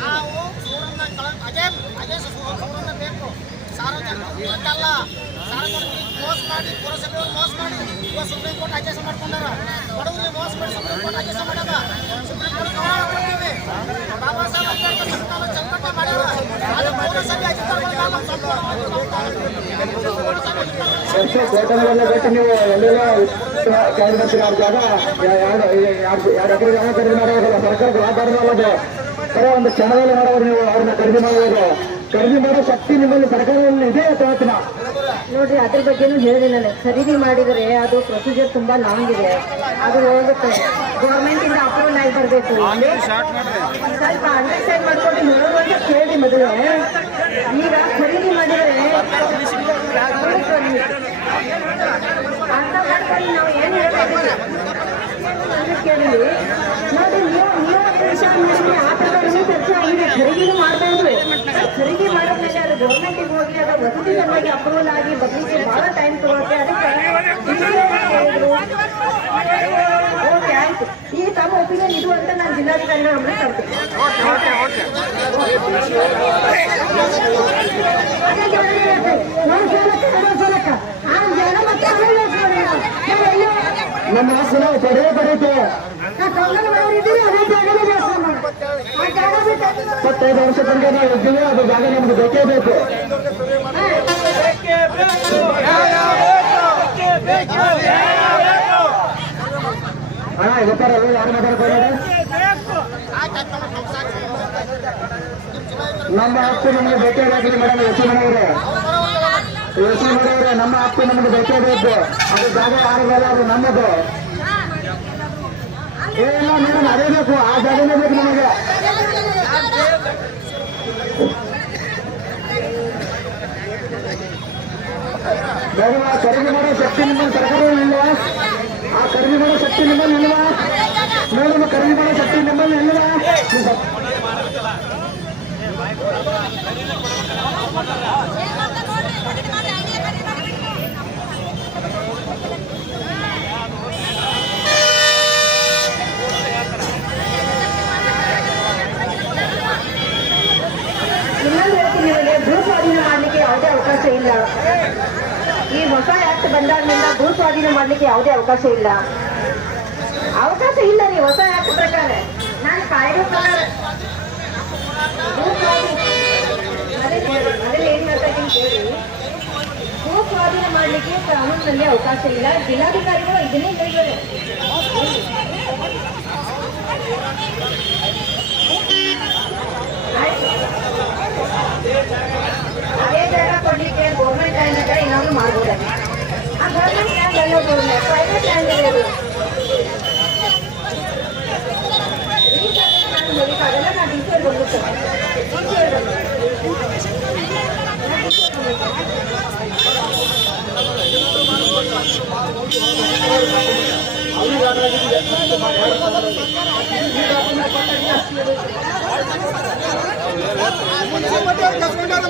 ನಾವು ಸೂರನ್ನ ಕಳ ಅದೇ ಅಜೇ ಸೂರನ್ನ ಬೇಕು ಸಾರ್ವಜನಿಕ ಅದಲ್ಲ ಸಾರ್ವಜನಿಕ ಮೋಸ ಮಾಡಿ ಪುರಸಭೆಯವರು ಮೋಸ ಮಾಡಿ ಇವತ್ತು ಸುಪ್ರೀಂ ಕೋರ್ಟ್ ಆದೇಶ ಮಾಡ್ಕೊಂಡಾರ ಬಡವರಿಗೆ ಮೋಸ ಮಾಡಿ ಸುಪ್ರೀಂ ಕೋರ್ಟ್ ಕೋಟೆಲ್ಲ ಬಿಟ್ಟು ನೀವು ಎಲ್ಲೆಲ್ಲ ಅವ್ರ ಜಾಗ ಎರಡು ಎಕರೆ ಜಾಗ ಖರೀದಿ ಮಾಡೋದಿಲ್ಲ ಸರ್ಕಾರ ವ್ಯಾಪಾರ ಮಾಡೋದು ಬರೀ ಒಂದು ಕ್ಷಣದಲ್ಲಿ ಮಾಡೋರು ನೀವು ಅವ್ರನ್ನ ಖರೀದಿ ಮಾಡೋದು ಖರೀದಿ ಮಾಡೋ ಶಕ್ತಿ ನಿಮ್ಮಲ್ಲಿ ಸರ್ಕಾರದಲ್ಲಿ ಇದೆ ಹೇಳ್ತೀನಿ ನೋಡ್ರಿ, ಅದ್ರ ಬಗ್ಗೆನೂ ಹೇಳಿದೆ ನಾನು. ಖರೀದಿ ಮಾಡಿದರೆ ಅದು ಪ್ರೊಸೀಜರ್ ತುಂಬಾ ಲಾಂಗ್ ಇದೆ. ಅದು ಹೋಗುತ್ತೆ. ಗೌರ್ಮೆಂಟ್ ಇಂದ ಅಪ್ರೂವಲ್ ಆಗಿ ಬರಬೇಕು. ಸ್ವಲ್ಪ ಅಂಡರ್ಸ್ಟ್ಯಾಂಡ್ ಮಾಡ್ಕೊಂಡು ನೋಡುವಂತ ಕೇಳಿ ಮೊದಲು. ಈಗ ಖರೀದಿ ಮಾಡಿದರೆ ಅರ್ಥ ಮಾಡ್ತಾರೆ ನಾವು ಏನು ಹೇಳ್ತೀವಿ ನೋಡಿ ನೀವು ನೀವು ವಿಷಯ ಮಾಡಿದ್ರೆ ಆ ಪ್ರಕಾರನೂ ಚರ್ಚೆ ಆಗಿದೆ ಖರೀದಿನೂ ಮಾಡ್ಬೋದು ಖರೀದಿ ಮಾಡೋದ್ಮೇಲೆ ಅದು ಗೌರ್ಮೆಂಟಿಗೆ ಹೋಗಿ ಅದು ವಸತಿ ಸಲುವಾಗಿ ಅಪ್ರೂವಲ್ ಆಗಿ ಬದಲಿಗೆ ಭಾಳ ಟೈಮ್ ತಗೊಳುತ್ತೆ ಅದಕ್ಕೆ ಓಕೆ ಆಯ್ತು ಈ ತಮ್ಮ ಒಪಿನಿಯನ್ ಇದು ಅಂತ ನಾನು ಜಿಲ್ಲಾಧಿಕಾರಿಗಳ ಗಮನ ತರ್ತೀನಿ ನಮ್ಮ ನಾವು ಪಡೆಯೇ ಪಡೆಯುತ್ತೆ ಇಪ್ಪತ್ತೈದು ವರ್ಷ ತನಕ ನಾವು ಇದ್ದೀವಿ ಅದು ಜಾಗ ನಮ್ಗೆ ಬೇಕೇ ಬೇಕು. ಹಣ ಗೊತ್ತಾರಲ್ಲ ಯಾರು ಮಾತಾಡ್ತಾರೆ ನಮ್ಮ ಹಕ್ಕು ನಮಗೆ ಬೇಕೇ ಬೇಕು ಮೇಡಮ್ ಎಸ್ ಮಾಡವ್ರೆ ಮಾಡಿದ್ರೆ ನಮ್ಮ ಅಪ್ಪ ನಮಗೆ ಬೇಕೇ ಬೇಕು. ಅದು ಜಾಗ ಯಾರಿಗಲ್ಲ ಅದು ನಮ್ಮದು. ಏನಿಲ್ಲ ಮೇಡಮ್, ಅದೇ ಬೇಕು. ಆ ಜಾಗನೇ ಬೇಕು ನಮಗೆ. ಮೇಡಮ್ ಆ ಖರೀದಿ ಮಾಡೋ ಶಕ್ತಿ ನಿಮ್ಮ ಸರ್ಕಾರ ಇಲ್ವಾ ಆ ಖರೀದಿ ಮಾಡೋ ಶಕ್ತಿ ನಿಮ್ಮಲ್ಲಿ ಇಲ್ವಾ ಮೇಡಮ್ ಖರೀದಿ ಮಾಡೋ ಶಕ್ತಿ ನಿಮ್ಮಲ್ಲಿ ನೀವು ಹೇಳ್ತೀನಿ ಭೂ ಸ್ವಾಧೀನ ಮಾಡಲಿಕ್ಕೆ ಯಾವುದೇ ಅವಕಾಶ ಇಲ್ಲ. ಈ ಹೊಸ ಆಕ್ಟ್ ಬಂದಾದ್ಮೇಲೆ ಭೂ ಸ್ವಾಧೀನ ಮಾಡಲಿಕ್ಕೆ ಯಾವುದೇ ಅವಕಾಶ ಇಲ್ಲ. ಅವಕಾಶ ಇಲ್ಲ ರೀ, ಹೊಸ ಆಕ್ಟ್ ಪ್ರಕಾರ. ನಾನು ಕಾಯ್ದೆ ಭೂ ಸ್ವಾಧೀನ ಮಾಡಲಿಕ್ಕೆ ಕಾನೂನಿನಲ್ಲಿ ಅವಕಾಶ ಇಲ್ಲ. ಜಿಲ್ಲಾಧಿಕಾರಿಗಳು ಇದನ್ನೇ ಹೇಳಿದ್ದಾರೆ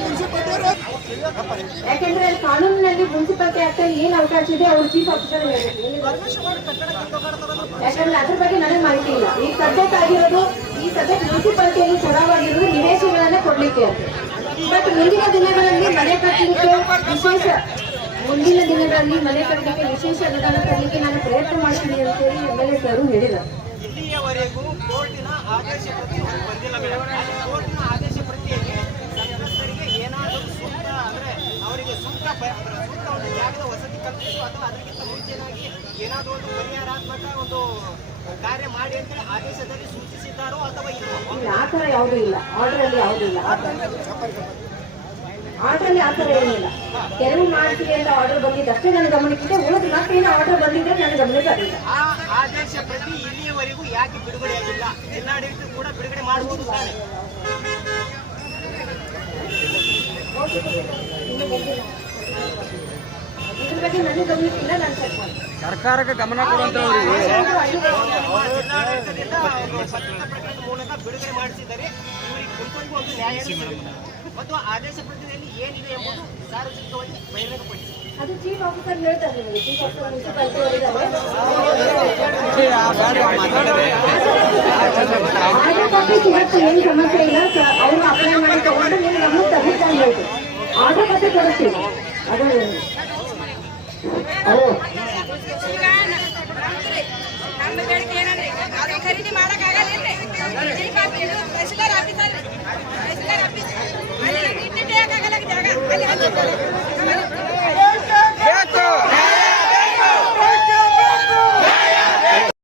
মুন্সিপাল ಯಾಕೆಂದ್ರೆ ಕಾನೂನಿನಲ್ಲಿ ಮುನ್ಸಿಪಾಲಿಟಿ ಕ್ಯಾಪ್ಟನ್ ಏನ್ ಅವಕಾಶ ಇದೆ, ಅವ್ರು ಚೀಫ್ ಆಫೀಸರ್ ಯಾಕಂದ್ರೆ ಅದ್ರ ಬಗ್ಗೆ ನನಗೆ ಮಾಹಿತಿ ಇಲ್ಲ. ಈ ಸಬ್ಜೆಕ್ಟ್ ಆಗಿರೋದು, ಈ ಸಬ್ಜೆಕ್ಟ್ ಮುನ್ಸಿಪಾಲಿಟಿಯಲ್ಲಿ ಚುನಾವಾಗಿರೋದು ನಿವೇಶಗಳನ್ನ ಕೊಡ್ಲಿಕ್ಕೆ ಬಟ್ ಮುಂದಿನ ದಿನಗಳಲ್ಲಿ ಮನೆ ಕಟ್ಟಲಿಕ್ಕೆ ವಿಶೇಷ, ಮುಂದಿನ ದಿನಗಳಲ್ಲಿ ಮನೆ ಕಟ್ಟಲಿಕ್ಕೆ ವಿಶೇಷ ಅನುದಾನ ಕೊಡಲಿಕ್ಕೆ ನಾನು ಪ್ರಯತ್ನ ಮಾಡ್ತೀನಿ ಅಂತೇಳಿ ಎಂ ಎಲ್ ಎ ಸರ್ ಹೇಳಿದರು ಇಲ್ಲಿಯವರೆಗೂ ಕೋರ್ಟಿನ ಆದೇಶ ಪ್ರತಿ ಬಂದಿಲ್ಲ ಮೇಡಮ್ ಕೋರ್ಟಿನ ಆದೇಶ ಪ್ರತಿಯಲ್ಲಿ ಸಂತ್ರಸ್ತರಿಗೆ ಏನಾದರೂ ಸೂಕ್ತ ಅಂದ್ರೆ ಅವರಿಗೆ ಸೂಕ್ತ ಪ- ಅದರ ಜಾಗದ ವಸತಿ ಕಲ್ಪಿಸುವ ಅಥವಾ ಅದಕ್ಕಿಂತ ಮುಂಚೆನಾಗಿ ಏನಾದರೂ ಒಂದು ಪರಿಹಾರಾತ್ಮಕ ಒಂದು ಕಾರ್ಯ ಮಾಡಿ ಅಂತೇಳಿ ಆದೇಶದಲ್ಲಿ ಸೂಚಿಸಿದ್ದಾರೋ ಅಥವಾ ಇಲ್ಲ ಆ ಥರ ಯಾವುದೂ ಇಲ್ಲ. ಆರ್ಡರ್ ಅಲ್ಲಿ ಯಾವುದೂ ಇಲ್ಲ. ಆರ್ಡರ್ ಅಲ್ಲಿ ಆ ಥರ ಏನಿಲ್ಲ ತೆರವು ಮಾಡ್ತೀವಿ ಅಂತ ಆರ್ಡರ್ ಬಂದಿದ್ದಷ್ಟೇ ನನ್ನ ಗಮನಕ್ಕಿದೆ ಮತ್ತೆ ಏನು ಆರ್ಡರ್ ಬಂದಿದ್ದರೆ ನನ್ನ ಗಮನಕ್ಕೆ ಅದಿಲ್ಲ ಆ ಆದೇಶ ಪ್ರತಿ ಇಲ್ಲಿಯವರೆಗೂ ಯಾಕೆ ಬಿಡುಗಡೆಯಾಗಿಲ್ಲ ಜಿಲ್ಲಾಡಳಿತ ಕೂಡ ಬಿಡುಗಡೆ ಮಾಡಬಹುದು ತಾನೆ. ಬಗ್ಗೆ ನನಗೆ ಗಮನಕ್ಕಿಲ್ಲ ನಾನು ಚೆಕ್ ಸರ್ಕಾರಕ್ಕೆ ಗಮನ ಕೊಡುವಂತವ್ರಿಗೆ ಅವರು ಮೂಲಕ ಬಿಡುಗಡೆ ಮಾಡಿಸಿದರೆ ಇವರಿಗೆ ಕುರಿತಂಗೂ ಒಂದು ನ್ಯಾಯ. ಮತ್ತು ಆದೇಶ ಪ್ರತಿಯಲ್ಲಿ ಏನಿದೆ ಎಂಬುದು ಸಾರ್ವಜನಿಕವಾಗಿ ಬಹಿರಂಗಪಡಿಸಿ ಅದು ಚೀಫ್ ಆಫೀಸರ್ ಹೇಳ್ತಾರೆ ನಿಮಗೆ ಚೀಫ್ ಆಫೀಸರ್ ಮುನ್ಸಿಪಾಲಿಟಿ ಅವರಿದ್ದಾರೆ ಆರ್ಡರ್ ಕಾಪಿ ಸಿಗತ್ತೆ ಏನು ಸಮಸ್ಯೆ ಇಲ್ಲ ಸ- ಅಪ್ಲೈ ಮಾಡಿ ತಗೊಂಡು ನೀವು ನಮಗೆ ತಗ್ಗಿಸ್ತಾ ಆರ್ಡರ್ ಮತ್ತೆ ಕೊಡ್ತೀವಿ ಅದು Oh!